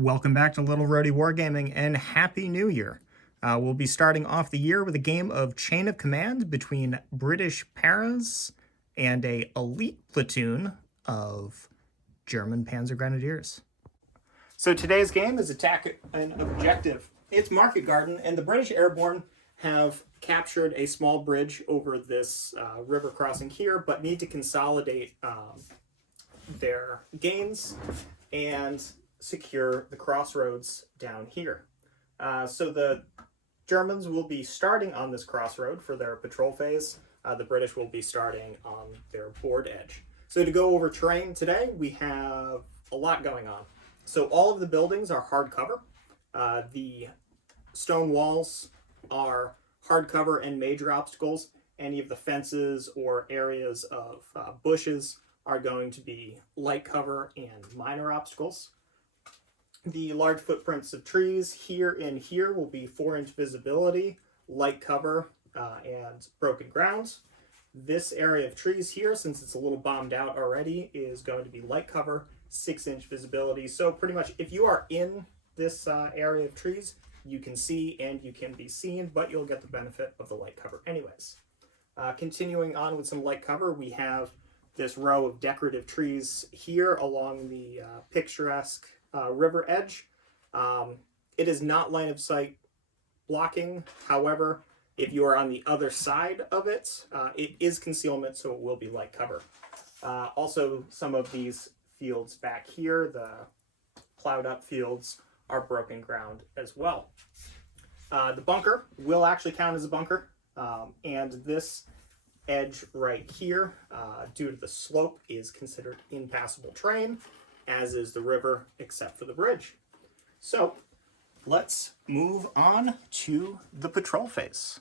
Welcome back to Little Roadie Wargaming and Happy New Year. We'll be starting off the year with a game of Chain of Command between British Paras and a elite platoon of German Panzergrenadiers. So today's game is Attack an Objective. It's Market Garden, and the British Airborne have captured a small bridge over this river crossing here, but need to consolidate their gains and secure the crossroads down here. So the Germans will be starting on this crossroad for their patrol phase. The British will be starting on their board edge. So to go over terrain today, we have a lot going on. So all of the buildings are hard cover. The stone walls are hard cover and major obstacles. Any of the fences or areas of bushes are going to be light cover and minor obstacles. The large footprints of trees here and here will be 4-inch visibility, light cover, and broken ground. This area of trees here, since it's a little bombed out already, is going to be light cover, 6-inch visibility. So pretty much if you are in this area of trees, you can see and you can be seen, but you'll get the benefit of the light cover anyways. Continuing on with some light cover, we have this row of decorative trees here along the picturesque river edge. It is not line of sight blocking. However, if you are on the other side of it, it is concealment, so it will be light cover. Also, some of these fields back here, the plowed up fields, are broken ground as well. The bunker will actually count as a bunker, and this edge right here, due to the slope, is considered impassable terrain, as is the river, except for the bridge. So let's move on to the patrol phase.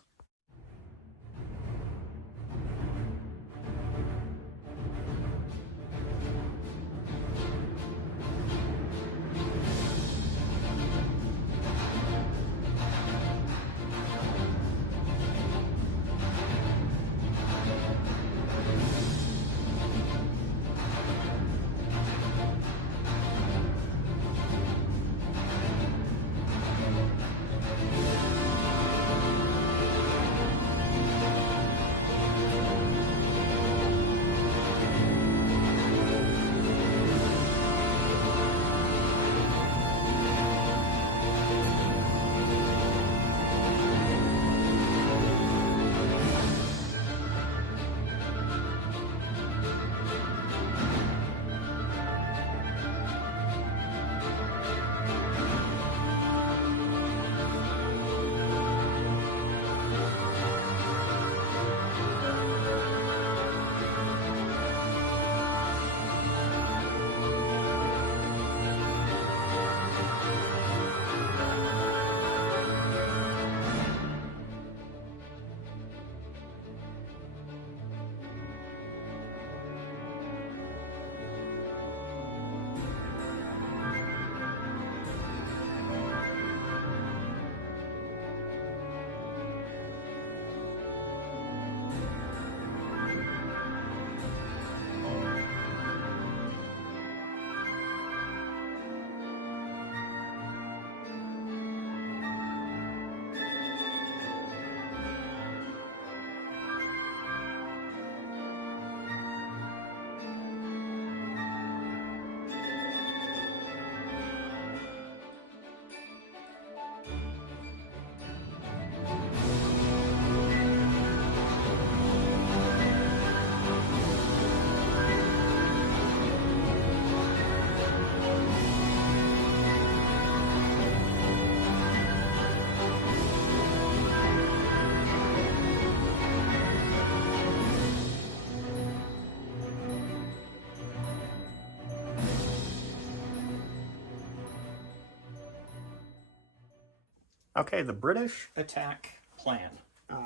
Okay, the British attack plan.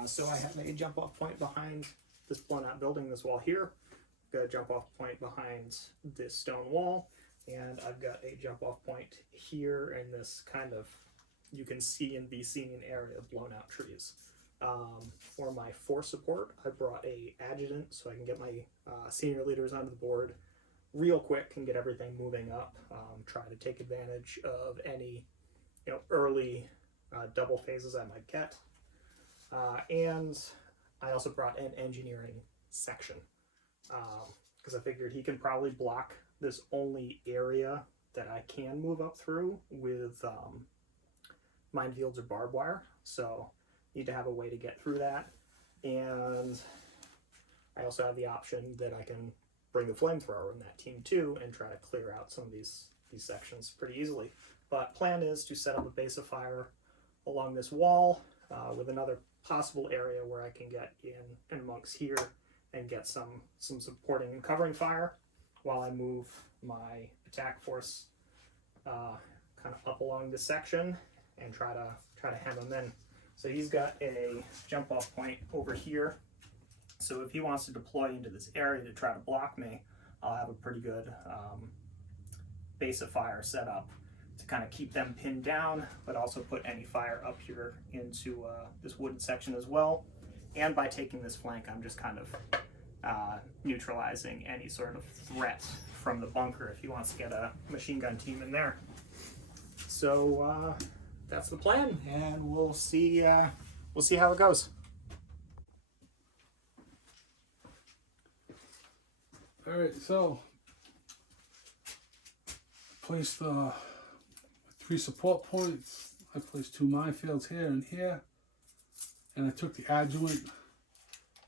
So I have a jump off point behind this blown out building, this wall here. I've got a jump off point behind this stone wall, and I've got a jump off point here in this kind of, you can see and be seen area of blown out trees. For my force support, I brought a adjutant so I can get my senior leaders onto the board. real quick and get everything moving up. Try to take advantage of any early double phases I might get. And I also brought an engineering section because I figured he can probably block this only area that I can move up through with minefields or barbed wire. So need to have a way to get through that. And I also have the option that I can bring the flamethrower in that team too and try to clear out some of these sections pretty easily. But plan is to set up a base of fire along this wall with another possible area where I can get in amongst here and get some supporting and covering fire while I move my attack force kind of up along this section and try to hem him in. So he's got a jump off point over here. So if he wants to deploy into this area to try to block me, I'll have a pretty good base of fire set up to kind of keep them pinned down, but also put any fire up here into this wooden section as well. And by taking this flank, I'm just kind of neutralizing any sort of threat from the bunker if he wants to get a machine gun team in there. So that's the plan, and we'll see how it goes. All right, so placed 3 support points. I placed 2 minefields here and here, and I took the adjuvant.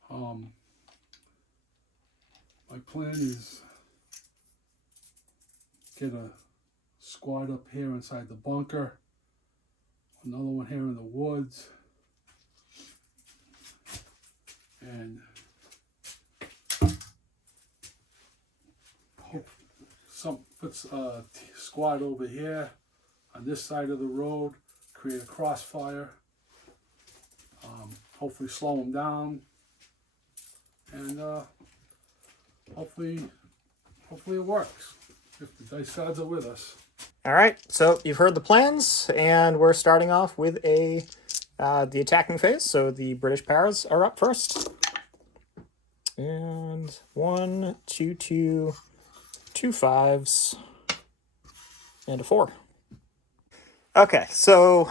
My plan is get a squad up here inside the bunker, another one here in the woods, and puts a squad over here on this side of the road, create a crossfire, hopefully slow them down, and hopefully it works if the dice gods are with us. All right, so you've heard the plans, and we're starting off with the attacking phase. So the British Paras are up first, and 1, 2, 2, 2 5s, and a 4. Okay, so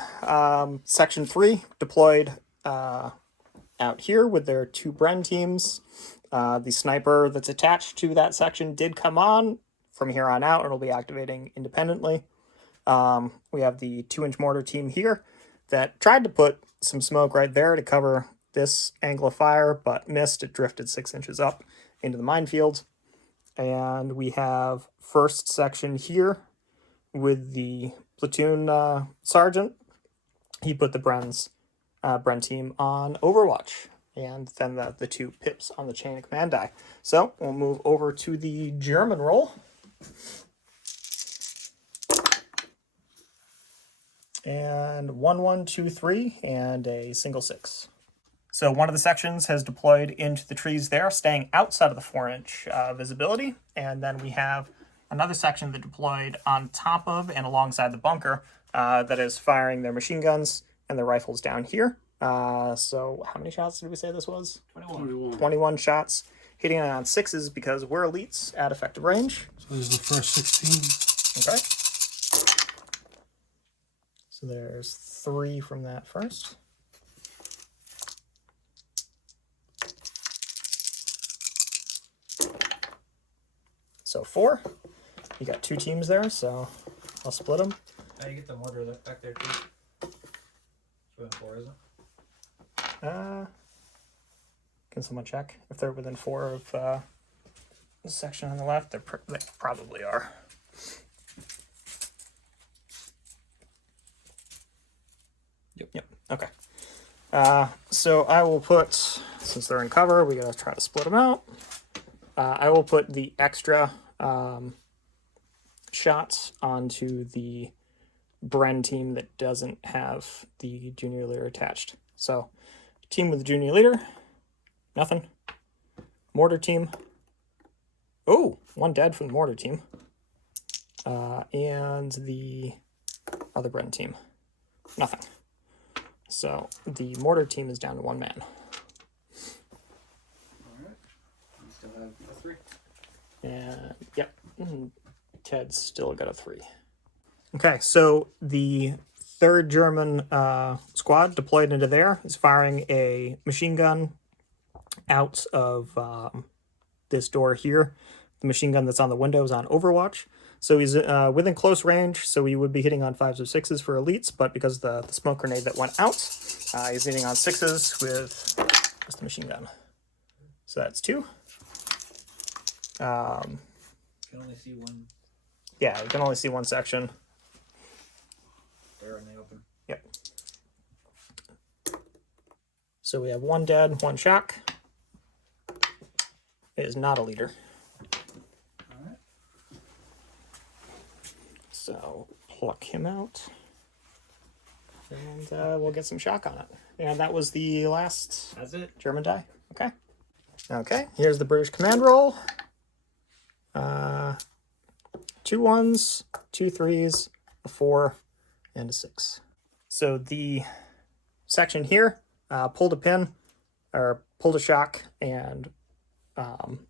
Section 3 deployed out here with their 2 Bren teams. The sniper that's attached to that section did come on from here on out. It'll be activating independently. We have the 2-inch mortar team here that tried to put some smoke right there to cover this angle of fire, but missed. It drifted 6 inches up into the minefield. And we have first section here with the platoon sergeant. He put the Bren team on Overwatch, and then the 2 pips on the chain of command die. So we'll move over to the German roll. And 1, 1, 2, 3, and a single 6. So one of the sections has deployed into the trees there, staying outside of the 4-inch visibility. And then we have another section that deployed on top of and alongside the bunker that is firing their machine guns and their rifles down here. So how many shots did we say this was? 21 shots, hitting it on 6s because we're elites at effective range. So this is the first 16. Okay. So there's 3 from that first. So 4. You got 2 teams there, so I'll split them. How do you get the mortar back there too? It's within 4, isn't it? Can someone check if they're within 4 of the section on the left? They probably are. Yep. Okay. So I will put, since they're in cover, we gotta try to split them out. I will put the extra shots onto the Bren team that doesn't have the junior leader attached. So team with the junior leader, nothing. Mortar team. Oh, 1 dead from the mortar team. And the other Bren team, nothing. So the mortar team is down to 1 man. Alright. You still have a 3. And yep. Ted's still got a 3. Okay, so the 3rd German squad deployed into there is firing a machine gun out of this door here. The machine gun that's on the window is on Overwatch. So he's within close range, so he would be hitting on 5s or 6s for elites, but because of the smoke grenade that went out, he's hitting on 6s with just the machine gun. So that's 2. You can only see one. Yeah, you can only see one section. There in the open. Yep. So we have 1 dead, 1 shock. It is not a leader. Alright. So pluck him out. And we'll get some shock on it. And that was the last That's it. German die. Okay. Okay, here's the British command roll. 2 1s, 2 3s, a 4, and a 6. So the section here pulled a pin, or pulled a shock, and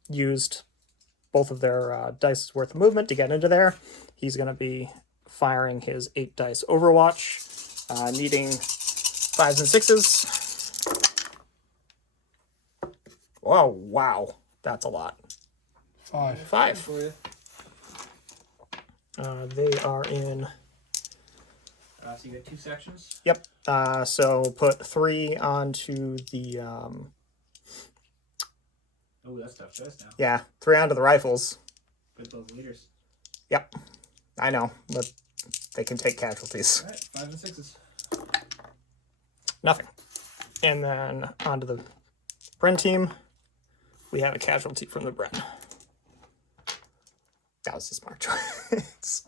used both of their dice's worth of movement to get into there. He's going to be firing his 8 dice Overwatch, needing 5s and 6s. Oh, wow. That's a lot. 5. 5. For you. They are in... So you got 2 sections. Yep. So put 3 onto the... Oh, that's tough choice now. Yeah, 3 onto the rifles. Good those leaders. Yep. I know, but they can take casualties. Alright, 5 and 6s. Nothing. And then onto the Bren team. We have a casualty from the Bren. That was a smart choice.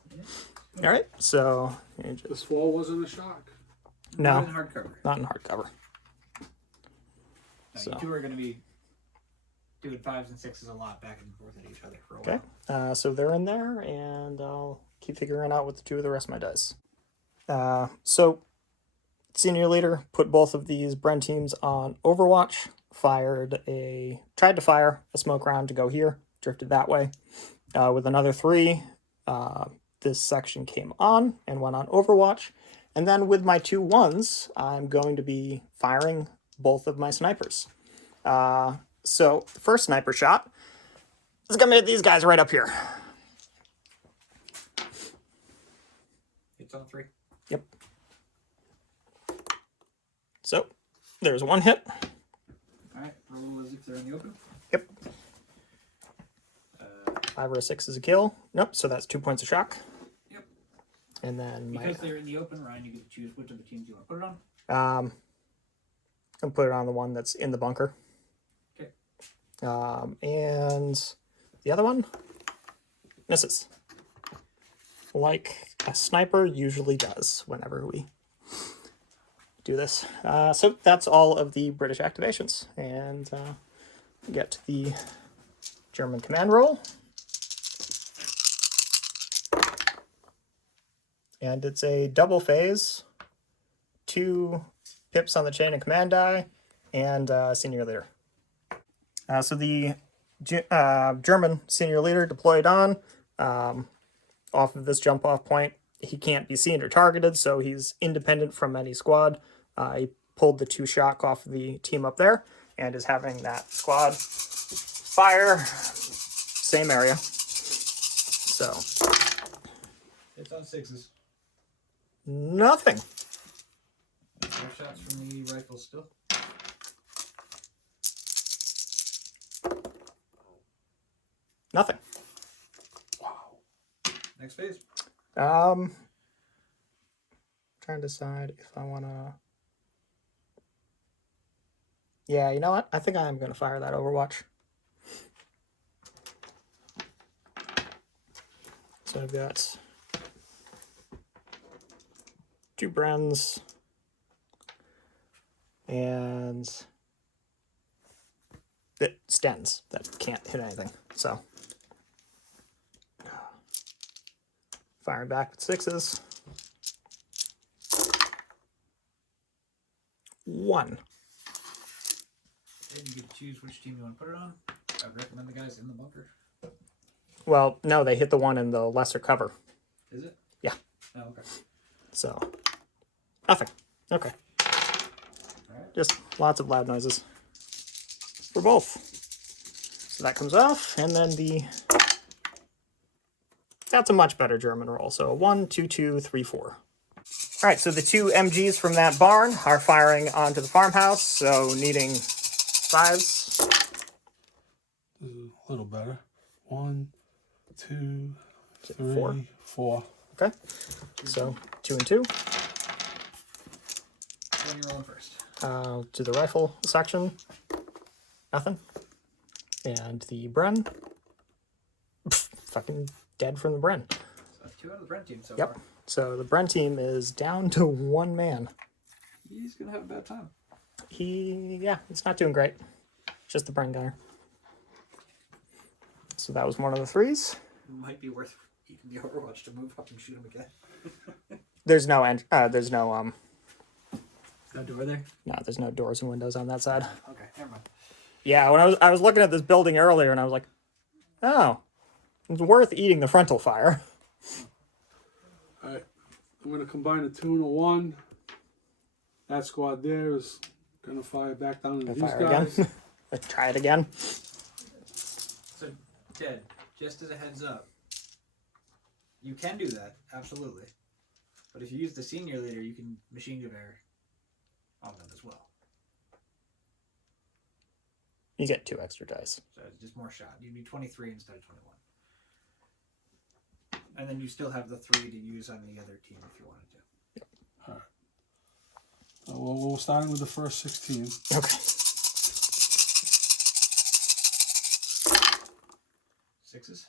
All right, so you just, This wall wasn't a shock. no, Not in hardcover. not in hardcover. No, So. You 2 are going to be doing 5s and 6s a lot back and forth at each other for a Okay, while. so they're in there, and I'll keep figuring out what to do with the rest of my dice. So senior leader put both of these Bren teams on Overwatch. Tried to fire a smoke round to go here, drifted that way. With another 3, this section came on and went on Overwatch. And then with my 2 1s, I'm going to be firing both of my snipers. So the first sniper shot is going to hit these guys right up here. It's on 3. Yep. So there's 1 hit. Alright, roll as if they're in the open. Yep. 5 or a 6 is a kill. Nope, so that's 2 points of shock. Yep. And then Because they're in the open, Ryan, you get to choose which of the teams you want to put it on. I'll put it on the one that's in the bunker. Okay. And the other one misses. Like a sniper usually does whenever we do this. So that's all of the British activations. And get to the German command roll. And it's a double phase. 2 pips on the chain of command die, and senior leader. So the German senior leader deployed on off of this jump off point. He can't be seen or targeted, so he's independent from any squad. He pulled the 2 shock off the team up there and is having that squad fire same area. So It's on 6s. nothing. 4 shots from the rifle still. Nothing. Next phase. Trying to decide if I want to... Yeah, you know what? I think I am going to fire that Overwatch. So I've got 2 Brens and it Stens that can't hit anything. So firing back with 6s. 1. Then you get to choose which team you want to put it on. I'd recommend the guys in the bunker. Well, no, they hit the one in the lesser cover. Is it? Yeah. Oh, okay. So, nothing. Okay. Alright. Just lots of loud noises for both. So that comes off, and then that's a much better German roll. So 1, 2, 2, 3, 4. All right, so the 2 MGs from that barn are firing onto the farmhouse, so needing 5s. This is a little better. 1, 2, 3, 4? 4. Okay, so 2 and 2. When you're rolling first. To the rifle section, nothing. And the Bren, fucking dead from the Bren. So that's 2 out of the Brent team so Yep. far. So the Bren team is down to 1 man. He's gonna have a bad time. It's not doing great. Just the Bren gunner. So that was one of the 3s. Might be worth eating the Overwatch to move up and shoot him again. There's no No door there? there's no doors and windows on that side. Okay, never mind. Yeah, when I was looking at this building earlier, and I was like, oh, it's worth eating the frontal fire. Alright, I'm going to combine a 2 and a 1. That squad there is going to fire back down into these Fire guys. again. Let's try it again. So, Ted, just as a heads up, you can do that, absolutely. But if you use the senior leader, you can machine gewehr on them as well. You get 2 extra dice. So it's just more shot. You'd be 23 instead of 21. And then you still have the 3 to use on the other team if you wanted to. Alright. So we're starting with the first 16. Okay. 6s?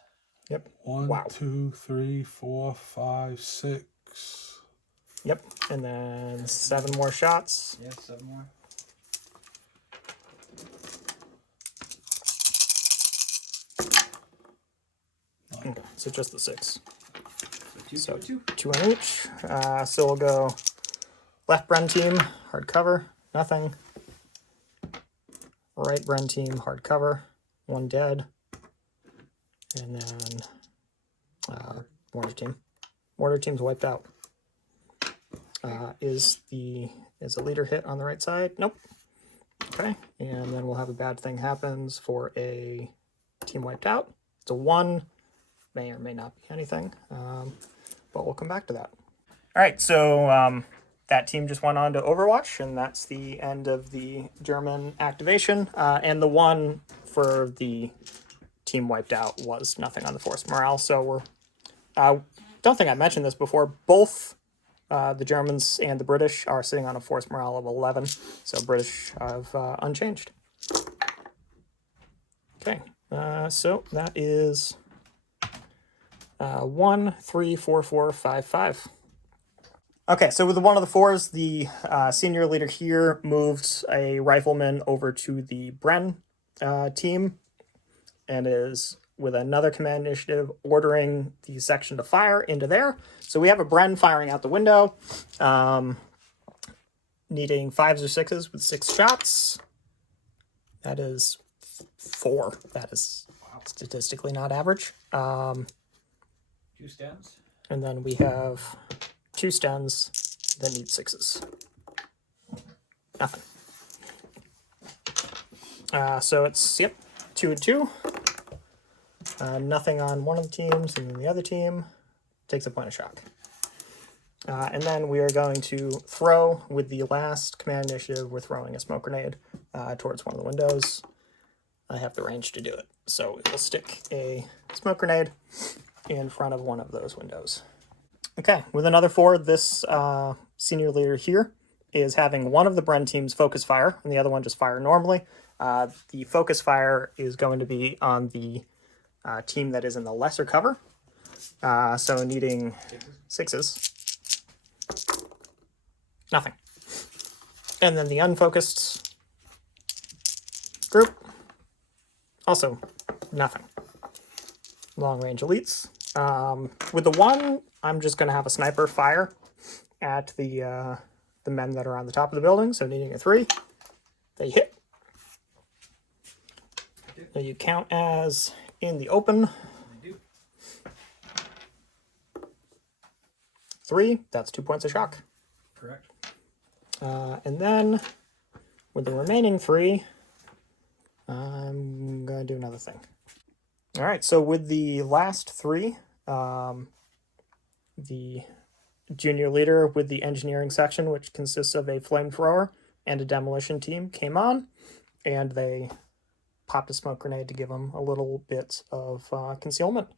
Yep. 1, Wow. 2, 3, 4, 5, 6. Yep. And then 7 more shots. Yeah, 7 more. Okay, so just the 6. So 2, 2 on each. So we'll go left Bren team, hard cover, nothing. Right Bren team, hard cover, 1 dead. And then mortar team. Mortar team's wiped out. Is a leader hit on the right side? Nope. Okay, and then we'll have a bad thing happens for a team wiped out. It's a 1. May or may not be anything, but we'll come back to that. All right, so that team just went on to Overwatch, and that's the end of the German activation. And the 1 for the team wiped out was nothing on the force morale. So we're, don't think I mentioned this before, both the Germans and the British are sitting on a force morale of 11, so British have unchanged. Okay, so that is 1, 3, 4, 4, 5, 5. Okay, so with the 1 of the 4s, the senior leader here moved a rifleman over to the Bren team and is, with another command initiative, ordering the section to fire into there. So we have a Bren firing out the window, needing 5s or 6s with 6 shots. That is 4. That is statistically not average. 2 stems. And then we have 2 stems that need 6s. Nothing. So it's, 2 and 2. Nothing on one of the teams, and then the other team takes a point of shock. And then we are going to throw, with the last command initiative, we're throwing a smoke grenade towards one of the windows. I have the range to do it. So we'll stick a smoke grenade in front of one of those windows. Okay, with another 4, this senior leader here is having one of the Bren teams focus fire, and the other one just fire normally. The focus fire is going to be on the team that is in the lesser cover, so needing 6s. Nothing. And then the unfocused group, also nothing. Long range elites. With the 1, I'm just going to have a sniper fire at the men that are on the top of the building, so needing a 3. They hit. So you count as in the open 3, that's 2 points of shock. Correct. And then with the remaining 3, I'm going to do another thing. All right, so with the last 3, the junior leader with the engineering section, which consists of a flamethrower and a demolition team, came on, and they popped a smoke grenade to give them a little bit of concealment.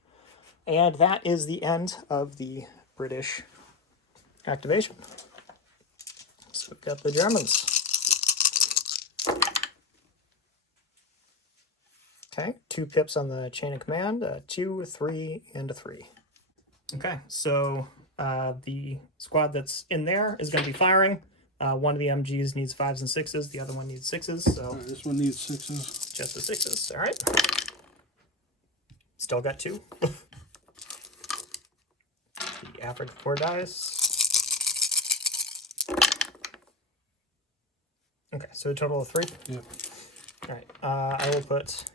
And that is the end of the British activation. So we've got the Germans. Okay, 2 pips on the chain of command, 2, a 3, and a 3. Okay, so the squad that's in there is going to be firing. One of the MGs needs 5s and 6s, the other one needs 6s, so All right, this one needs 6s. just the 6s, all right. Still got 2. The average 4 dice. Okay, so a total of 3. Yep. All right, I will put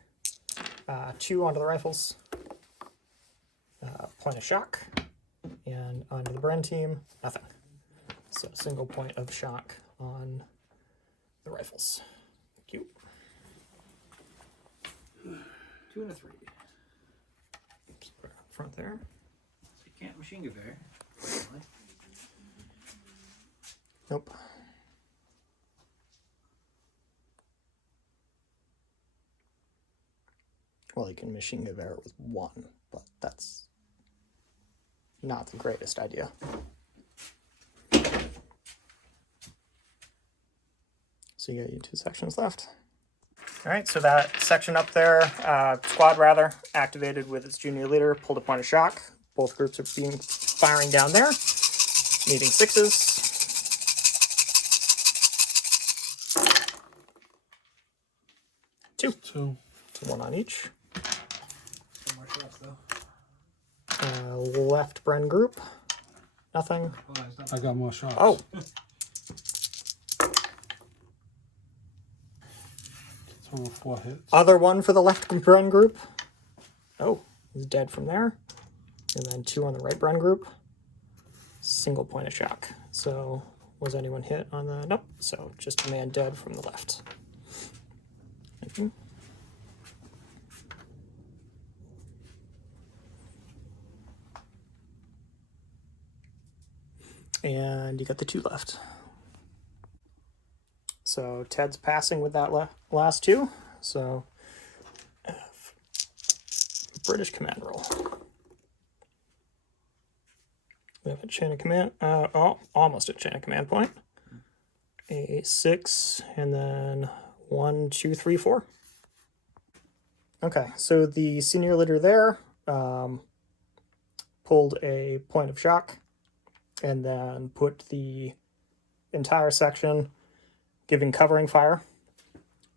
2 onto the rifles, point of shock, and onto the Bren team, nothing. So single point of shock on the rifles. Thank you. 2 and a 3. Oops, put it up front there. So you can't machine gewehr. Nope. Well, you can machine gewehr with 1, but that's not the greatest idea. So you got your 2 sections left. All right, so that section up there, squad rather, activated with its junior leader, pulled a point of shock. Both groups are firing down there, needing 6s. Two. 2. So 1 on each. No more shots though. Left Bren group, nothing. Hold on, it's not I got more shots. Oh, Total of 4 hits. other one for the left Bren group. Oh, he's dead from there. And then 2 on the right Bren group. Single point of shock. So was anyone hit on the... Nope. So just a man dead from the left. Thank you. And you got the 2 left. So Ted's passing with that last 2. So British command roll. We have a chain of command, almost a chain of command point. A 6, and then 1, 2, 3, 4. Okay, so the senior leader there pulled a point of shock, and then put the entire section giving covering fire.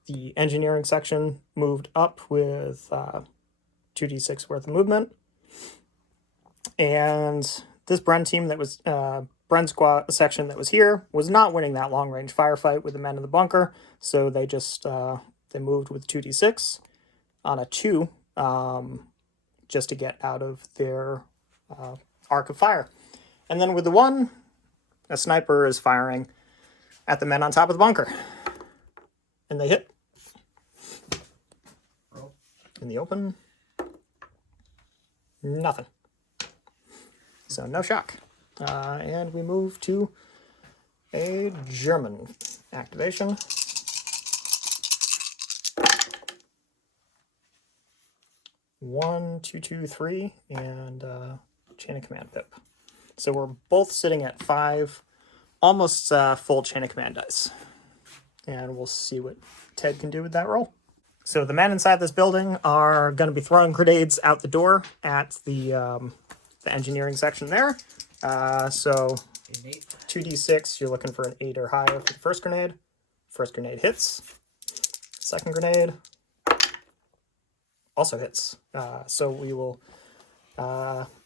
The engineering section moved up with 2d6 worth of movement. And this Bren team that was, Bren squad section that was here was not winning that long range firefight with the men in the bunker. So they just, they moved with 2d6 on a 2 just to get out of their arc of fire. And then with the 1, a sniper is firing at the men on top of the bunker. And they hit. Roll. In the open. Nothing. So no shock. And we move to a German activation. One, two, two, 3, and chain of command pip. So we're both sitting at 5, almost full chain of command dice. And we'll see what Ted can do with that roll. So the men inside this building are going to be throwing grenades out the door at the engineering section there. So 2d6, you're looking for an 8 or higher for the first grenade. First grenade hits. Second grenade also hits. So we will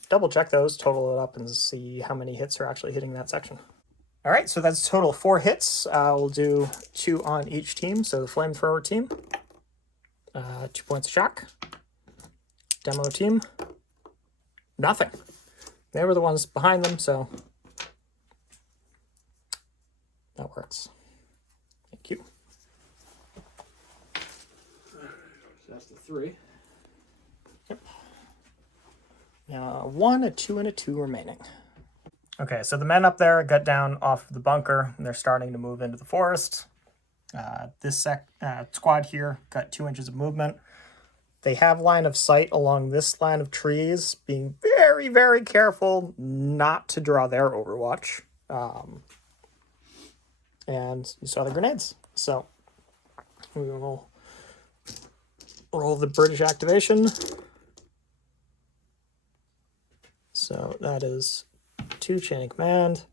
double check those, total it up, and see how many hits are actually hitting that section. All right, so that's a total of 4 hits. We'll do 2 on each team. So the flamethrower team, 2 points of shock. Demo team, nothing. They were the ones behind them, so that works. Thank you. So that's the 3. Yep. 1, a 2, and a 2 remaining. Okay, so the men up there got down off the bunker, and they're starting to move into the forest. This squad here got 2 inches of movement. They have line of sight along this line of trees, being very, very careful not to draw their overwatch. And you saw the grenades. So we will roll the British activation. So that is 2 chain of command,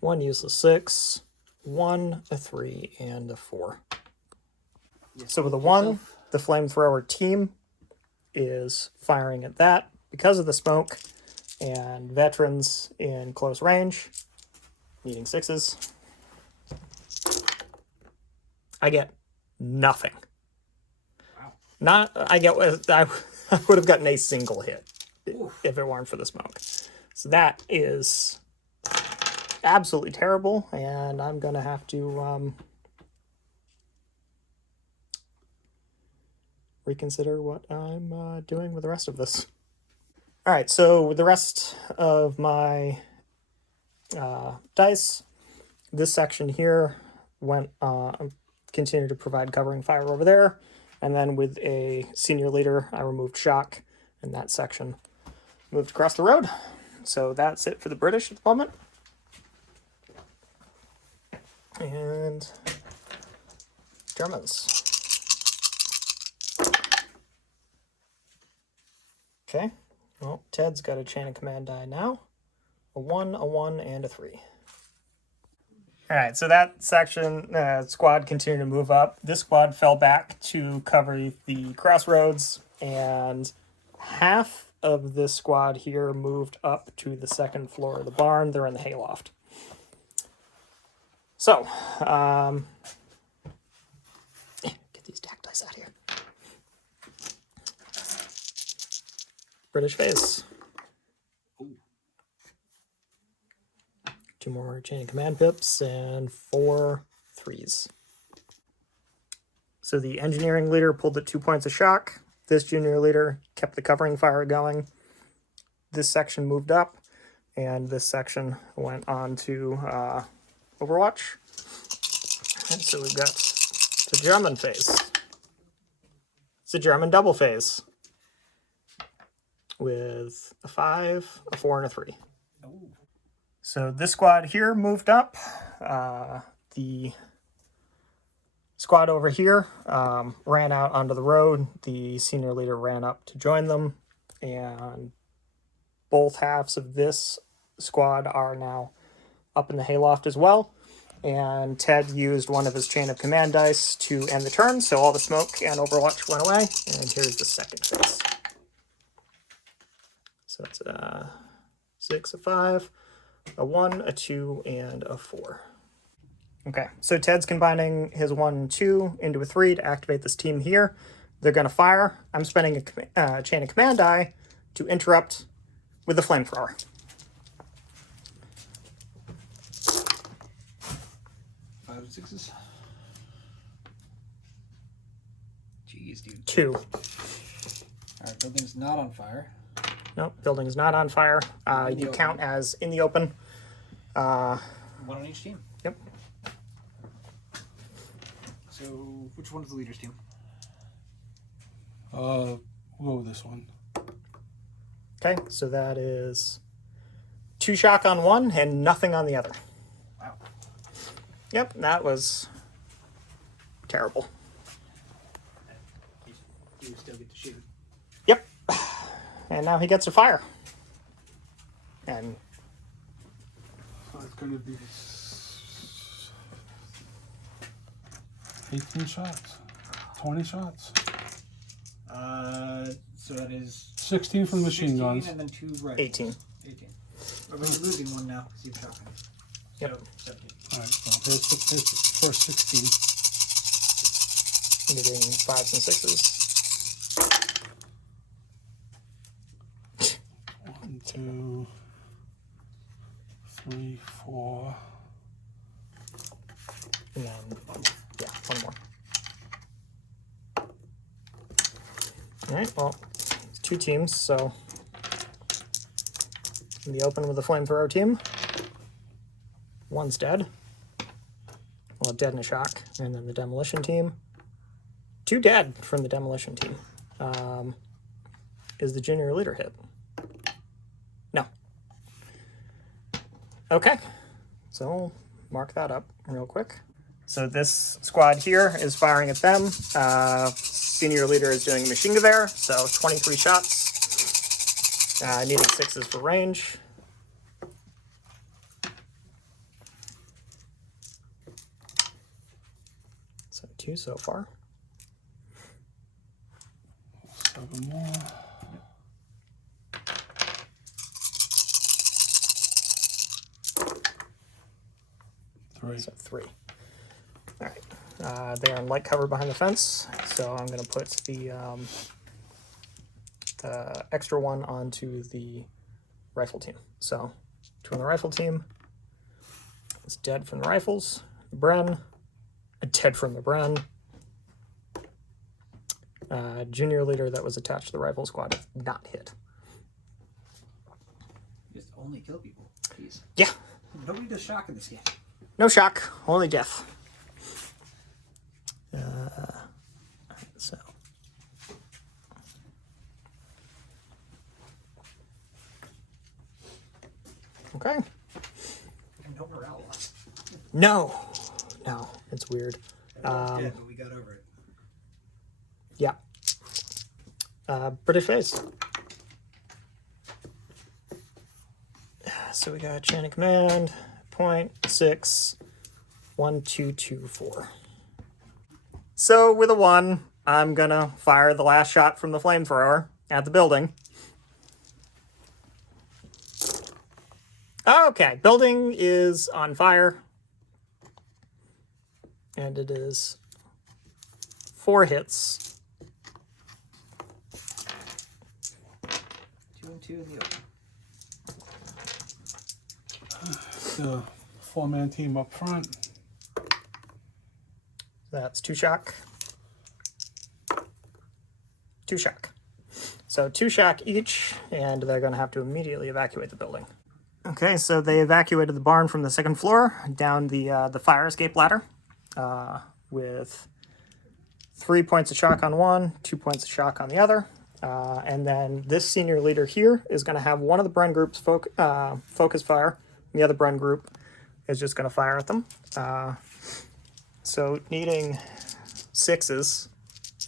1 useless 6, 1, a 3, and a 4. So with a 1, the flamethrower team is firing at that because of the smoke, and veterans in close range needing 6s. I get nothing. Wow. I would have gotten a single hit if it weren't for the smoke. So that is absolutely terrible, and I'm gonna have to reconsider what I'm doing with the rest of this. All right, so with the rest of my dice, this section here went continued to provide covering fire over there, and then with a senior leader, I removed shock, and that section moved across the road. So that's it for the British at the moment. And Germans. Okay, well, Ted's got a chain of command die now. A 1, a 1, and a 3. All right, so that section, squad continued to move up. This squad fell back to cover the crossroads, and half of this squad here moved up to the 2nd floor of the barn. They're in the hayloft. So, get these deck dice out here. British phase. 2 more chain of command pips and 4 3s. So the engineering leader pulled at 2 points of shock. This junior leader kept the covering fire going. This section moved up, and this section went on to Overwatch. And so we've got the German phase. It's a German double phase with a 5, a 4, and a 3. Ooh. So this squad here moved up. The squad over here ran out onto the road. The senior leader ran up to join them, and both halves of this squad are now up in the hayloft as well. And Ted used one of his chain of command dice to end the turn, so all the smoke and Overwatch went away. And here's the second phase. So it's a 6, a 5, a 1, a 2, and a 4. Okay, so Ted's combining his 1 and 2 into a 3 to activate this team here. They're going to fire. I'm spending a chain of command die to interrupt with the flamethrower. Five and 6s. Jeez, dude. 2. Alright, building's not on fire. Nope, building's not on fire. You count as in the open. 1 on each team. Yep. So, which one's the leader's team? We'll go with this one. Okay, so that is 2 shock on one and nothing on the other. Wow. Yep, that was terrible. You still get to shoot. Yep. And now he gets to fire. And So it's going to be 18 shots, 20 shots, So that is 16 from machine 16 guns. and then 2 rifles. 18. 18. But you're losing one now because you've shotgun. Yep. So 17. All right, well, here's the first 16. Getting 5s and 6s. 1, 2, 3, 4, And then, yeah, one more. All right, well, it's 2 teams, so in the open with the flamethrower team, 1's dead. Well, dead in a shock. And then the demolition team, 2 dead from the demolition team. Is the junior leader hit? No. Okay, so mark that up real quick. So this squad here is firing at them. Senior leader is doing machine gun air, so 23 shots. Needing 6s for range. So 2 so far. 7 more. So 3. All right. They are in light cover behind the fence, so I'm going to put the extra 1 onto the rifle team. So 2 on the rifle team. It's dead from the rifles. Bren, dead from the Bren. Junior leader that was attached to the rifle squad is not hit. You just only kill people. Jeez. Yeah. Nobody does shock in this game. No shock, only death. So. Okay. No morale loss. No, it's weird. Everyone's dead, but we got over it. Yeah. British base. So we got chain of command, 0.6, 1, 2, 2, 4. So with a 1, I'm gonna fire the last shot from the flamethrower at the building. Okay, building is on fire. And it is 4 hits. 2 and 2 in the open. The 4-man team up front. That's 2 shock. 2 shock. So 2 shock each, and they're going to have to immediately evacuate the building. Okay, so they evacuated the barn from the 2nd floor down the fire escape ladder with 3 points of shock on one, 2 points of shock on the other. And then this senior leader here is going to have one of the Bren groups focus fire. The other Bren group is just going to fire at them. So needing 6s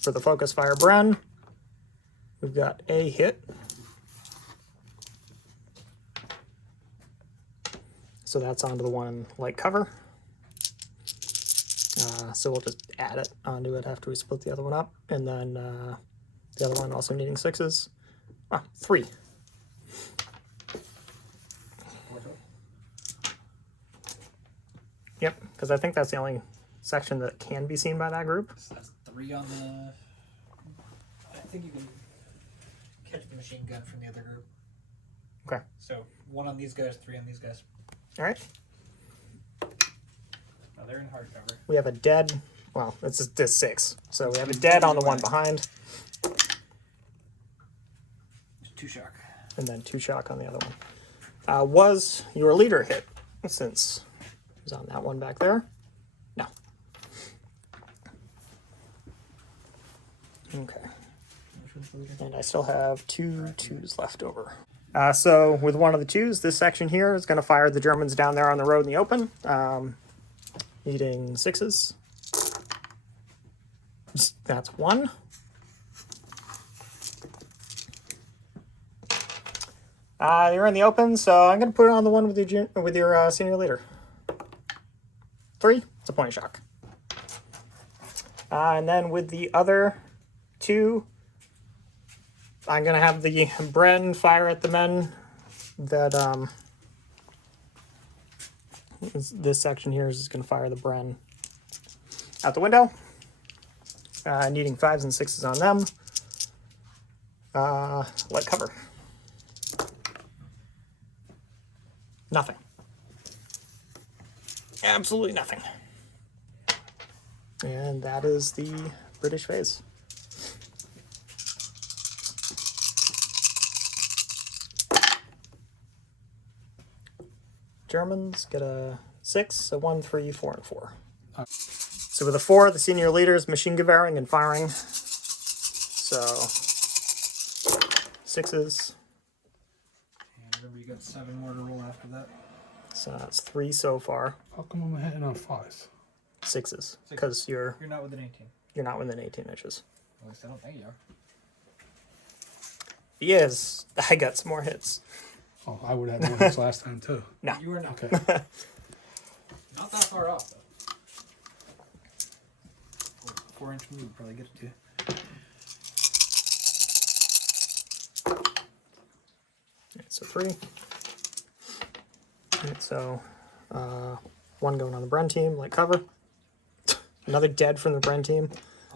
for the focus fire Bren. We've got a hit. So that's onto the one light cover. So we'll just add it onto it after we split the other one up. And then the other one also needing 6s. 3. Yep, because I think that's the only section that can be seen by that group. So that's 3 on the... I think you can catch the machine gun from the other group. Okay. So 1 on these guys, 3 on these guys. All right. Now they're in hardcover. We have a dead... Well, it's just 6. So we have a dead on the one behind. There's 2 shock. And then 2 shock on the other one. Was your leader hit? Since he was on that one back there? No. Okay. And I still have 2 2s left over. So with one of the 2s, this section here is going to fire the Germans down there on the road in the open. Needing 6s. That's 1. You're in the open, so I'm going to put it on the one with your senior leader. 3, it's a point of shock. And then with the other 2, I'm going to have the Bren fire at the men that, this section here is going to fire the Bren out the window. Needing 5s and 6s on them. Light cover. Nothing. Absolutely nothing. And that is the British phase. Germans get a 6, a 1, 3, 4, and 4. So with a 4, the senior leader is machine geweering and firing. So 6s. And remember, you got 7 more to roll after that. So that's 3 so far. How come I'm hitting on 5s? 6s, because you're not within 18. You're not within 18 inches. At least I don't think you are. Yes, I got some more hits. Oh, I would have had more hits last time too. No. You were not. Okay. Not that far off, though. 4-inch move probably gets it to you. Alright, so 3. Alright, so 1 going on the Bren team, like cover. Another dead from the Bren team.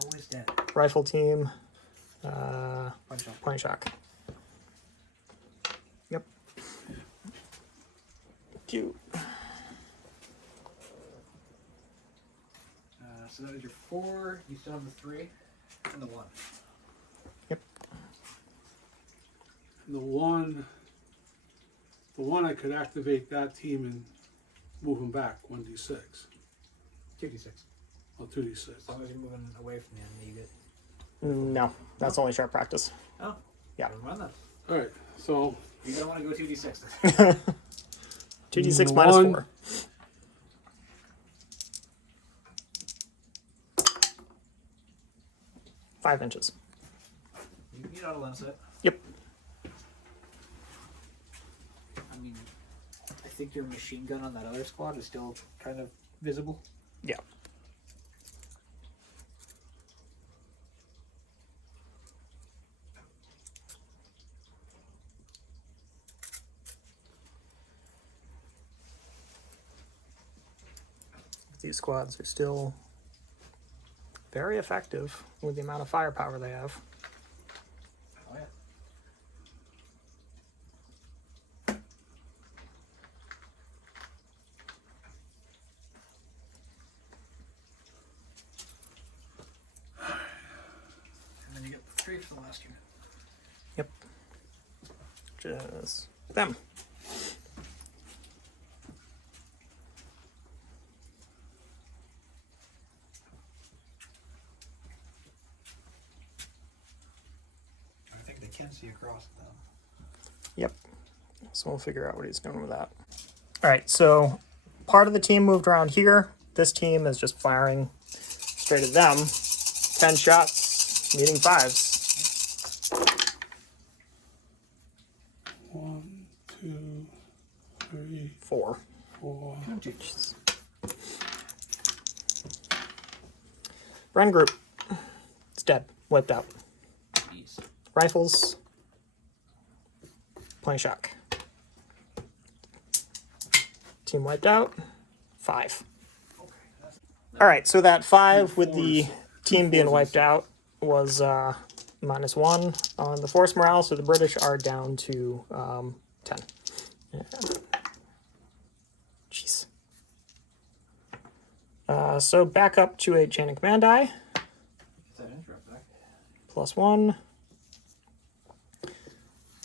Always dead. Rifle team, Punch off. point shock. Yep. Cute. So that was your 4. You still have the 3 and the 1. Yep. And the one I could activate that team and move him back 1d6. 2d6. Or 2d6. As long as you're moving away from the enemy, you get. No, that's only sharp practice. Oh. Yeah. Never mind that. Alright, so You don't want to go 2d6 then. 2d6 Mm, minus 1. 4. Five inches. You know how to lens it. Yep. I mean, I think your machine gun on that other squad is still kind of visible. Yeah. These squads are still very effective with the amount of firepower they have. Oh, yeah. And then you get the 3 for the last unit. Yep. Just them. I think they can see across them. Yep. So we'll figure out what he's doing with that. All right, so part of the team moved around here. This team is just firing straight at them. 10 shots, meeting 5s. 1, 2, 3, 4. 4. Jeez. Bren group. It's dead. Wiped out. Jeez. Rifles. Point shock. Team wiped out. 5. Okay. All right, so that 5 with the team being wiped out was -1 on the force morale, so the British are down to 10. Yeah. Jeez. So back up to a chain of command die. Is that interrupt back? +1.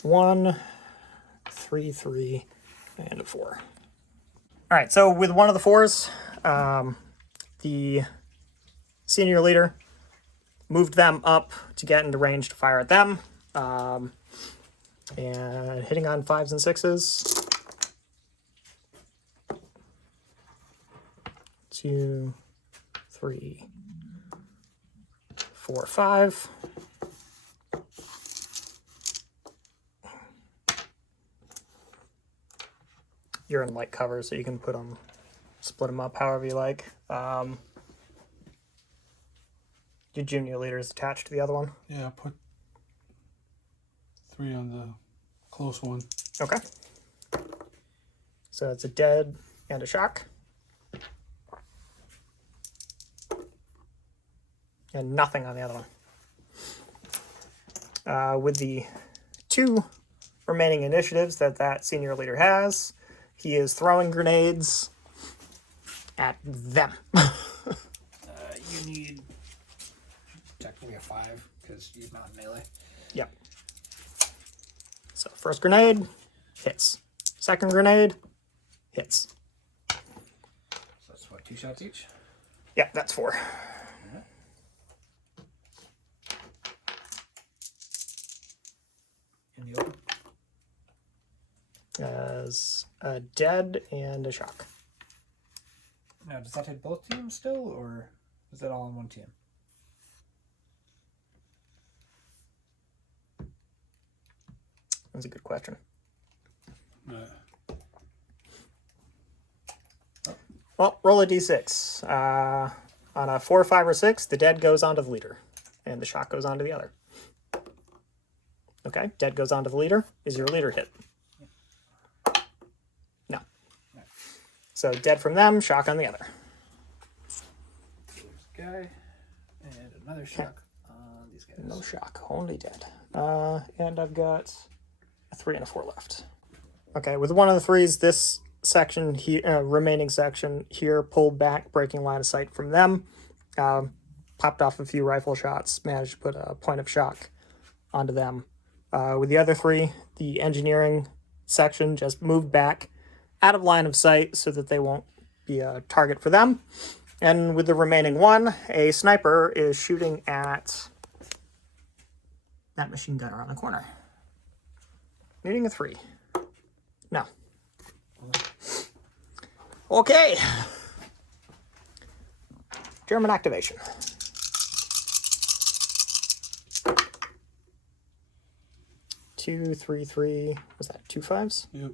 1, 3, 3, and a 4. All right, so with one of the 4s, the senior leader moved them up to get into range to fire at them, and hitting on 5s and 6s. 2, 3, 4, 5. You're in light cover, so you can put them, split them up however you like. Your junior leader is attached to the other one. Yeah, put 3 on the close one. Okay. So it's a dead and a shock. And nothing on the other one. With the 2 remaining initiatives that senior leader has, he is throwing grenades at them. You need technically a 5 because you're not melee. Yep. So first grenade, hits. Second grenade, hits. So that's what, 2 shots each? Yep, that's 4. In the open. As a dead and a shock. Now, does that hit both teams still, or is that all on one team? That's a good question. Well, roll a d6. On a 4, 5, or 6, the dead goes onto the leader, and the shock goes onto the other. Okay, dead goes onto the leader. Is your leader hit? No. So dead from them, shock on the other. There's a guy, and another shock on these guys. No shock, only dead. And I've got a 3 and a 4 left. Okay, with one of the 3s, this section here, remaining section here, pulled back, breaking line of sight from them. Popped off a few rifle shots, managed to put a point of shock onto them. With the other 3, the engineering section just moved back out of line of sight so that they won't be a target for them. And with the remaining 1, a sniper is shooting at that machine gunner on the corner. Needing a 3. No. Okay. German activation. 2, 3, 3. Was that 2 5s? Yep.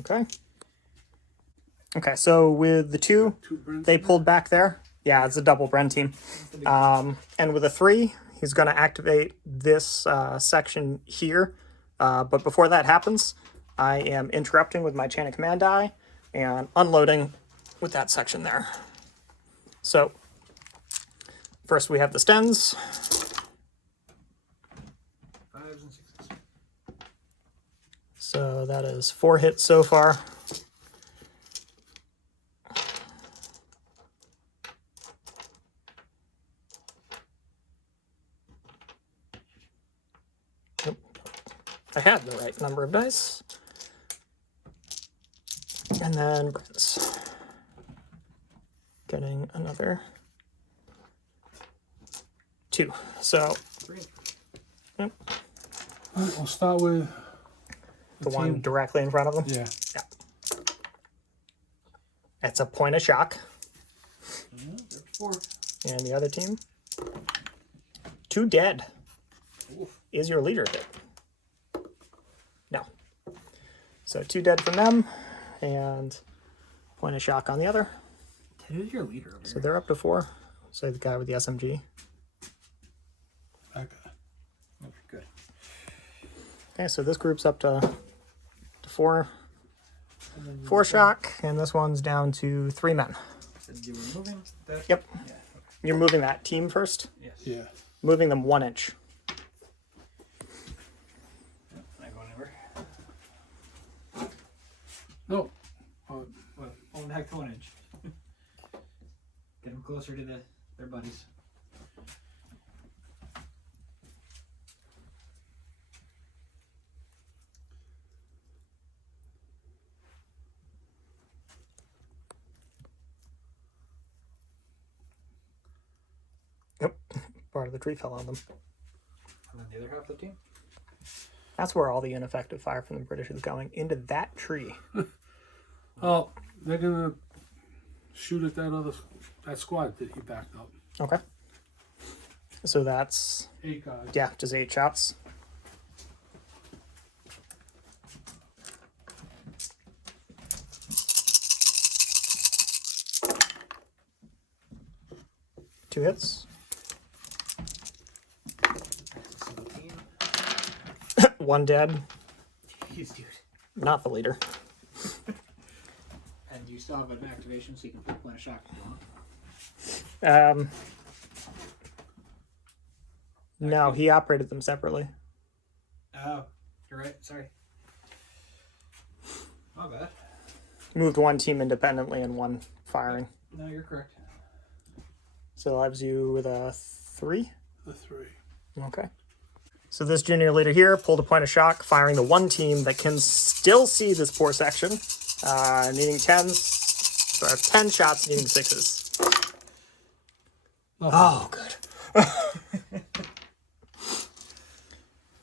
Okay. Okay, so with the 2, they pulled back there. Yeah, it's a double Bren team. And with a 3, he's going to activate this section here. But before that happens, I am interrupting with my chain of command die and unloading with that section there. So first we have the Stens. 5s and 6s. So that is 4 hits so far. I had the right number of dice. And then Brent's getting another 2. So 3. yep, All right, we'll start with the one directly in front of them. Yeah. Yeah. That's a point of shock. There's 4. And the other team, 2 dead. Oof. Is your leader hit? No. So 2 dead from them, and point of shock on the other. Who's your leader over So here? they're up to 4. Say the guy with the SMG. Okay. Okay, good. Okay, so this group's up to 4. And then 4 shock, and this one's down to 3 men. So you were moving that? Yep. Yeah. Okay. You're moving that team first. Yes. Yeah. Moving them 1 inch. Yep. Can I go anywhere? No. What? 1.5 to 1 inch. Get them closer to their buddies. Yep. Part of the tree fell on them. And then the other half of the team? That's where all the ineffective fire from the British is going, into that tree. Oh, they're gonna shoot at that squad that he backed up. Okay. So that's, 8 guys. yeah, just 8 shots. Two hits. 17. 1 dead. Jeez, dude. Not the leader. And you still have an activation, so you can put a point of shock if you want. No, he operated them separately. Oh, you're right. Sorry. My bad. moved one team independently and one firing. No, you're correct. So that leaves you with a 3. The 3. Okay. So this junior leader here pulled a point of shock, firing the one team that can still see this poor section, needing 10s. So I have 10 shots, needing 6s. Nothing. Oh, good.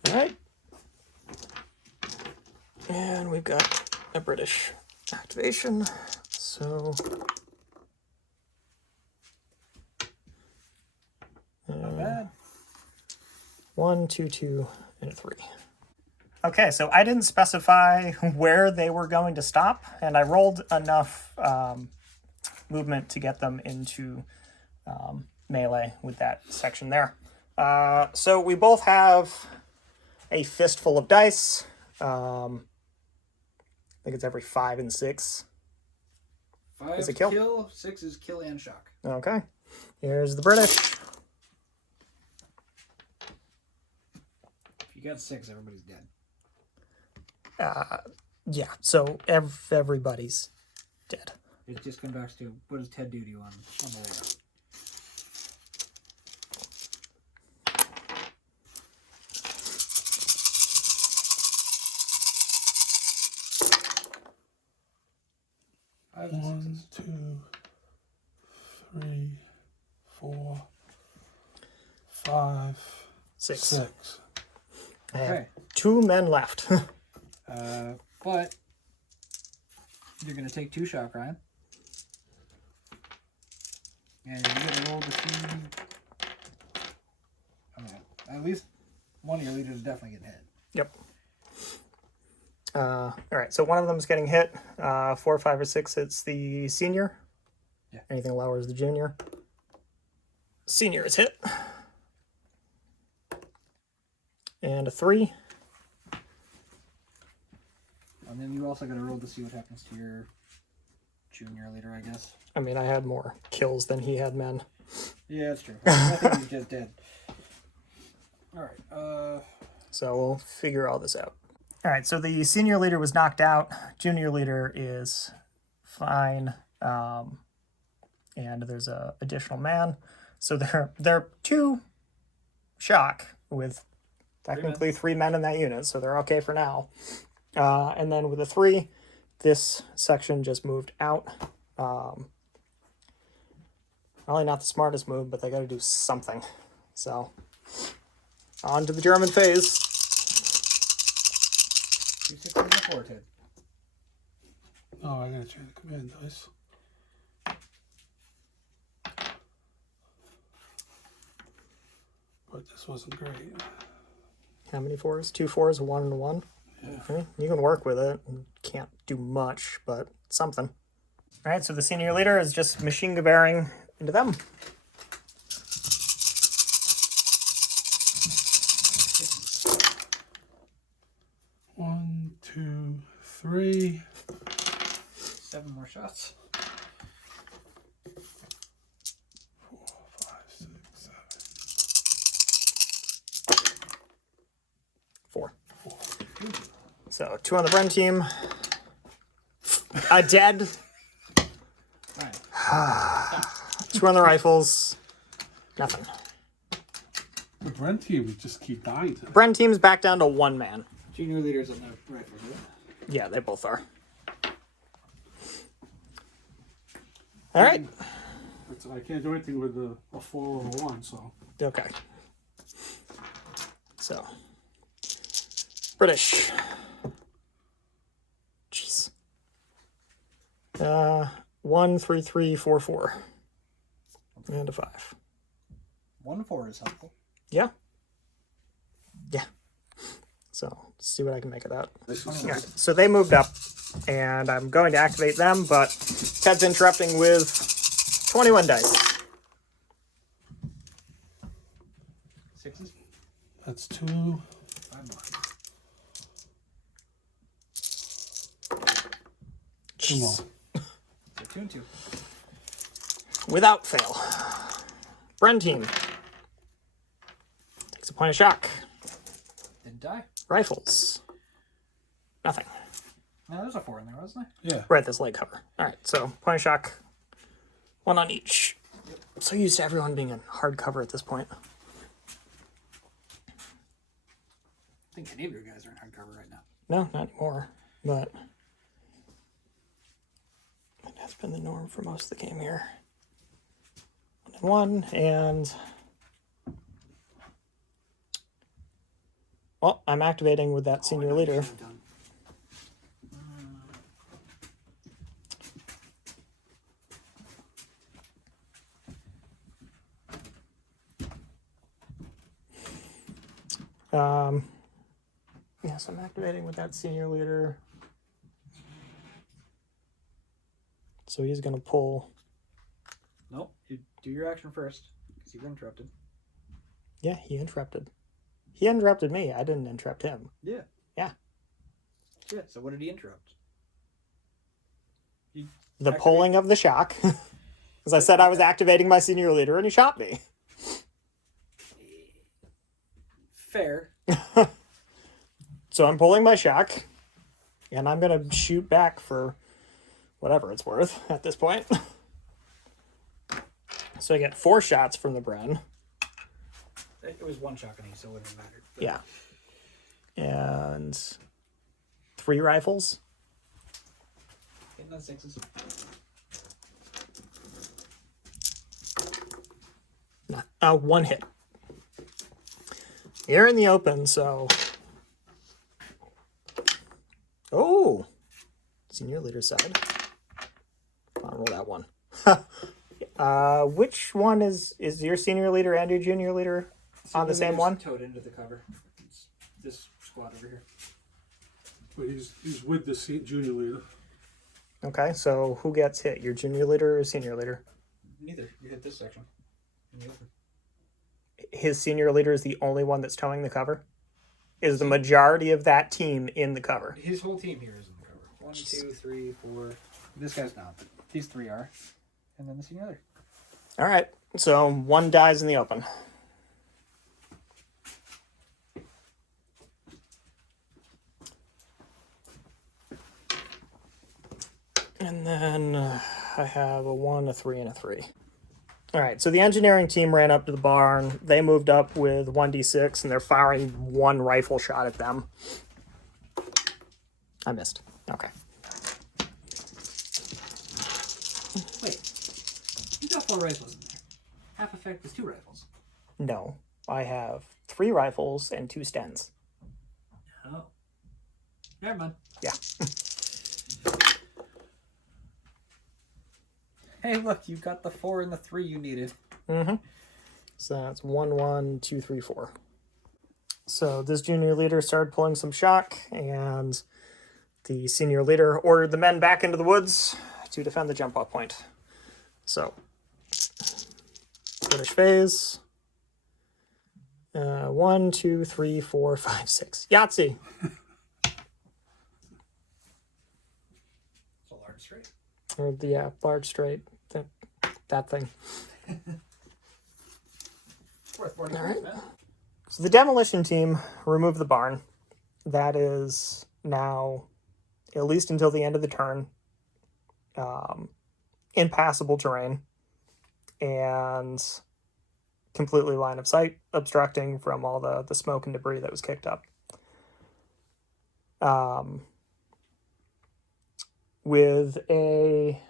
All right. And we've got a British activation. So Not bad. 1, 2, 2, and a 3. Okay, so I didn't specify where they were going to stop, and I rolled enough movement to get them into melee with that section there. So we both have a fistful of dice. I think it's every 5 and 6. 5 Is it is kill? kill, 6 is kill and shock. Okay, here's the British. If you got 6, everybody's dead. Yeah, so everybody's dead. It just comes back to what does Ted do to you on the way out? Five and 1, sixes. 2, 3, 4, 5, 6. 6. I have Okay. 2 men left. But you're going to take 2 shock, Ryan. And you're going to roll to see. Okay. At least one of your leaders is definitely getting hit. Yep. All right, so one of them's getting hit. 4, 5, or 6, it's the senior. Yeah. Anything lower is the junior. Senior is hit. And a 3. And then you also got to roll to see what happens to your junior leader, I guess. I mean, I had more kills than he had men. Yeah, that's true. I think he's just dead. Alright, So we'll figure all this out. All right, so the senior leader was knocked out. Junior leader is fine. And there's a additional man. So they're 2 shock with technically 3 men in that unit, so they're okay for now. And then with a 3, this section just moved out. Probably not the smartest move, but they got to do something. So on to the German phase. 2 6 and a 4, Ted. Oh, I gotta change the command dice. But this wasn't great. How many 4s? 2 4s, 1 and 1. Yeah. Okay, you can work with it. Can't do much, but something. All right, so the senior leader is just machine gun into them. One, 2, 3. 7 more shots. 4, 5, 6, 7. 4. 4. So 2 on the Bren team. Dead. Alright. 2 on the rifles. Nothing. The Brent team would just keep dying to Bren team's back down to 1 man. Junior leaders on the rifles, right? Yeah, they both are. All right. I can't do anything with a 4 or a 1, so. Okay. So, British. Jeez. 1, 3, 3, 4, 4. And a 5. 1 4 is helpful. Yeah. Yeah. So, let's see what I can make of that. All right, so they moved up, and I'm going to activate them, but Ted's interrupting with 21 dice. 6s? That's 2. 5 more. Two more. So 2 and 2. Without fail. Bren team takes a point of shock. Didn't die. Rifles. Nothing. No, there's a 4 in there, wasn't there? Yeah. Right, this light cover. All right, so point of shock, 1 on each. Yep. So used to everyone being in hard cover at this point. I think any of your guys are in hardcover right now. No, not anymore, but that's been the norm for most of the game here. 1 and well, I'm activating with that senior leader. Yes, I'm activating with that senior leader. So he's going to pull. Nope, you do your action first, because you were interrupted. Yeah, he interrupted. He interrupted me. I didn't interrupt him. Yeah. Yeah. Yeah, so what did he interrupt? The pulling of the shock. As I said, I was activating my senior leader and he shot me. Fair. So I'm pulling my shock. And I'm going to shoot back for whatever it's worth at this point. So I get 4 shots from the Bren. It was 1 shot on each, so it wouldn't have mattered. But Yeah. And 3 rifles. Hitting on 6s. No, 1 hit. You're in the open, so... Oh! Senior leader side. I'll roll that 1. Which one is your senior leader and your junior leader on the same one? Towed into the cover. It's this squad over here. But he's with the junior leader. Okay, so who gets hit? Your junior leader or senior leader? Neither. You hit this section. In the open. His senior leader is the only one that's towing the cover? Is the majority of that team in the cover? His whole team here is in the cover. 1, 2, 3, 4. This guy's not, but these 3 are. And then the senior leader. All right, so 1 dies in the open. And then I have a 1, a 3, and a 3. All right, so the engineering team ran up to the barn. They moved up with 1d6, and they're firing 1 rifle shot at them. I missed. Okay. Wait. You got 4 rifles in there. Half effect is 2 rifles. No, I have 3 rifles and 2 stens. Oh. Never mind. Yeah. Hey, look, you got the 4 and the 3 you needed. Mm-hmm. So that's 1, 1, 2, 3, 4. So this junior leader started pulling some shock, and the senior leader ordered the men back into the woods to defend the jump-off point. So, British phase. 1, 2, 3, 4, 5, 6. Yahtzee! It's a large straight. Or the large straight. That thing. Worth 40 All right. man. So the demolition team removed the barn. That is now, at least until the end of the turn, impassable terrain and completely line of sight, obstructing from all the smoke and debris that was kicked up. With a...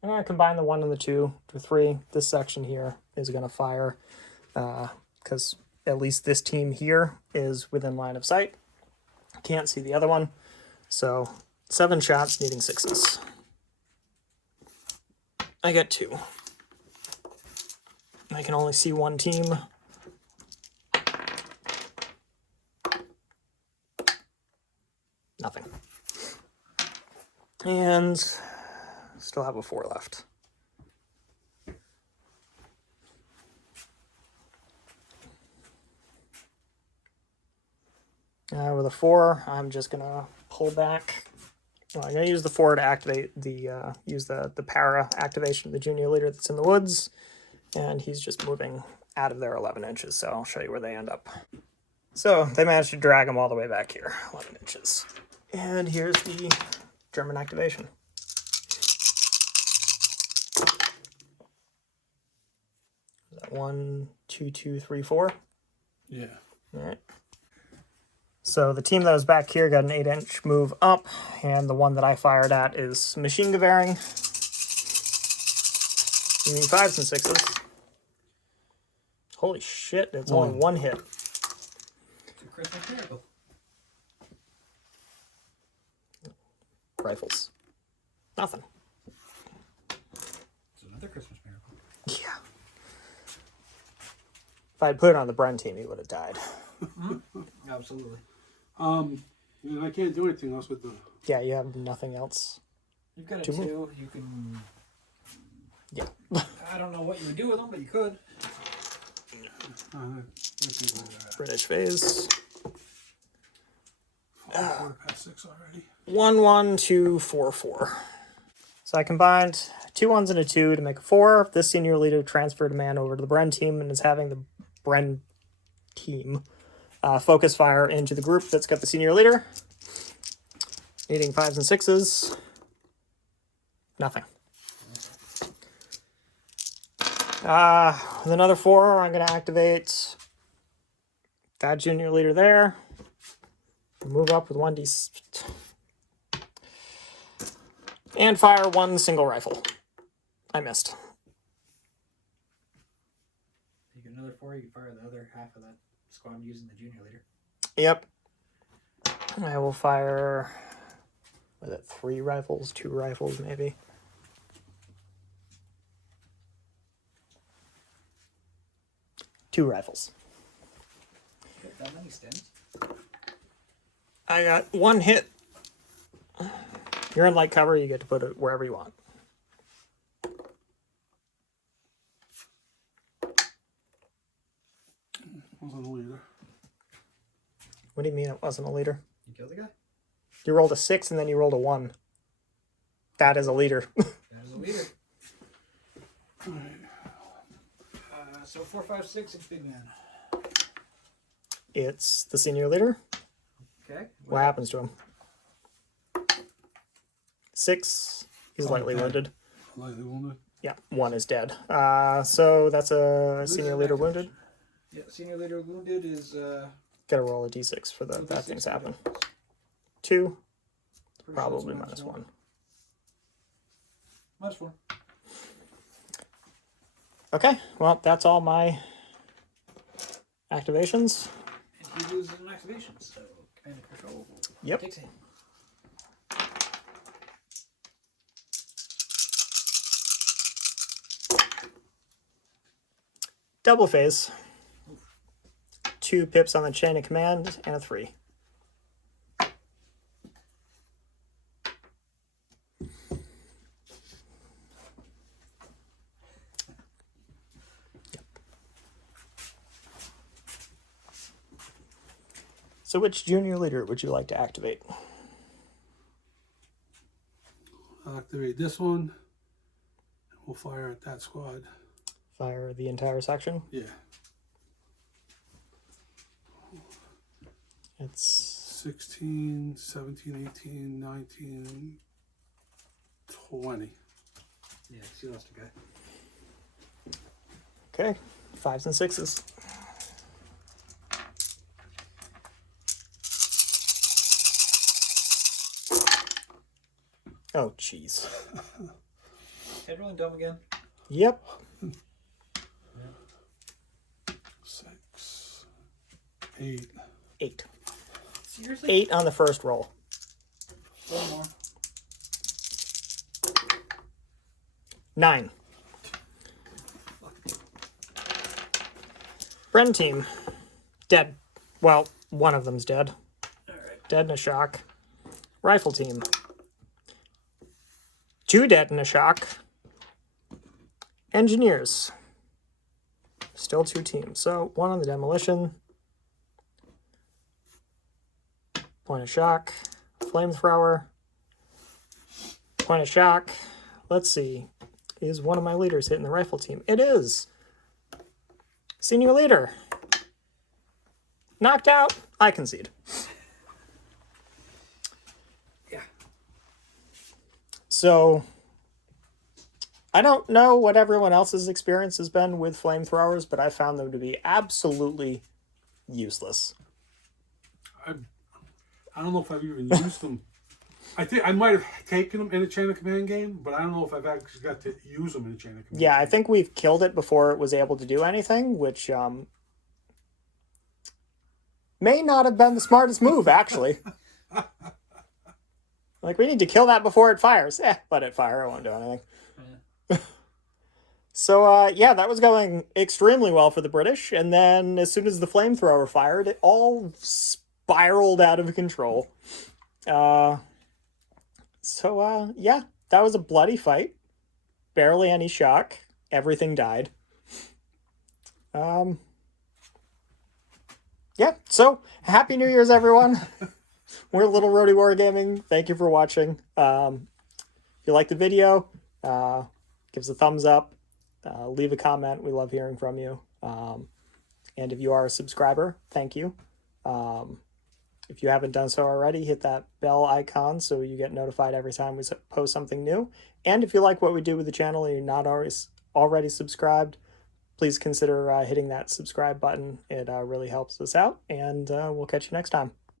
I'm going to combine the 1 and the 2 to 3. This section here is going to fire because at least this team here is within line of sight. Can't see the other one. So 7 shots needing 6s. I get 2. I can only see 1 team. Nothing. And still have a 4 left. With a 4, I'm just gonna pull back. Well, I'm gonna use the 4 to activate the use the para activation of the junior leader that's in the woods, and he's just moving out of there 11 inches. So I'll show you where they end up. So they managed to drag them all the way back here, 11 inches. And here's the German activation. Is that 1, 2, 2, 3, 4? Yeah. All right. So the team that was back here got an 8-inch move up, and the one that I fired at is machine gewearing. You mean 5s and 6s. Holy shit, it's only one hit. It's a Christmas miracle. Rifles. Nothing. It's another Christmas miracle. Yeah. If I'd put it on the Bren team, he would have died. Absolutely. And I can't do anything else with the... Yeah, you have nothing else. You've got a Two 2. You can... Yeah. I don't know what you would do with them, but you could. British phase. 4 past 6 already. 1, 1, 2, 4, 4. So I combined 2 1s and a 2 to make a 4. This senior leader transferred a man over to the Bren team and is having the Bren team focus fire into the group that's got the senior leader. Needing 5s and 6s. Nothing. With another 4, I'm going to activate that junior leader there. Move up with 1d... And fire 1 single rifle. I missed. You get another 4, you can fire the other half of that squad using the junior leader. Yep. I will fire... Was it 3 rifles? 2 rifles, maybe? Two rifles. Get that many stems? I got 1 hit. You're in light cover, you get to put it wherever you want. Wasn't a leader. What do you mean it wasn't a leader? You killed the guy? You rolled a 6 and then you rolled a 1. That is a leader. That is a leader. So 4, 5, 6, it's big man. It's the senior leader. Okay. What happens to him? 6. He's lightly okay. wounded. Lightly wounded. Yeah, 1 is dead. So that's a senior leader wounded. Yeah, senior leader wounded is Gotta roll a d6 for the bad things happen. 2, probably minus 1. Minus 1. Okay, well, that's all my activations. And he loses an activation, so command and control Yep. takes him. Double phase. 2 pips on the chain of command and a 3. So which junior leader would you like to activate? I'll activate this one. We'll fire at that squad. Fire the entire section? Yeah. It's 16, 17, 18, 19, 20. Yeah, she lost a guy. okay. 5s and 6s. Oh, jeez. Head rolling dumb again. Yep. 6, 8. 8. Seriously? 8 on the first roll. One more. 9. Bren team. Dead. Well, one of them's dead. Alright. Dead in a shock. Rifle team. 2 dead in a shock. Engineers. Still 2 teams. So 1 on the demolition. Point of shock. Flamethrower. Point of shock. Let's see. Is one of my leaders hitting the rifle team? It is. Senior leader. knocked out, I concede. Yeah. So, I don't know what everyone else's experience has been with flamethrowers, but I found them to be absolutely useless. I don't know if I've even used them. I think I might have taken them in a Chain of Command game, but I don't know if I've actually got to use them in a Chain of Command Yeah, game. I think we've killed it before it was able to do anything, which may not have been the smartest move, actually. Like, we need to kill that before it fires. Let it fire. It won't do anything. So, yeah, that was going extremely well for the British. And then as soon as the flamethrower fired, it all spiraled out of control. Yeah, that was a bloody fight. Barely any shock. Everything died. Yeah, so Happy New Year's, everyone. We're Little Roadie Wargaming. Thank you for watching. If you like the video, give us a thumbs up. Leave a comment. We love hearing from you. And if you are a subscriber, thank you. If you haven't done so already, hit that bell icon so you get notified every time we post something new. And if you like what we do with the channel and you're not already subscribed, please consider hitting that subscribe button. It really helps us out. And we'll catch you next time.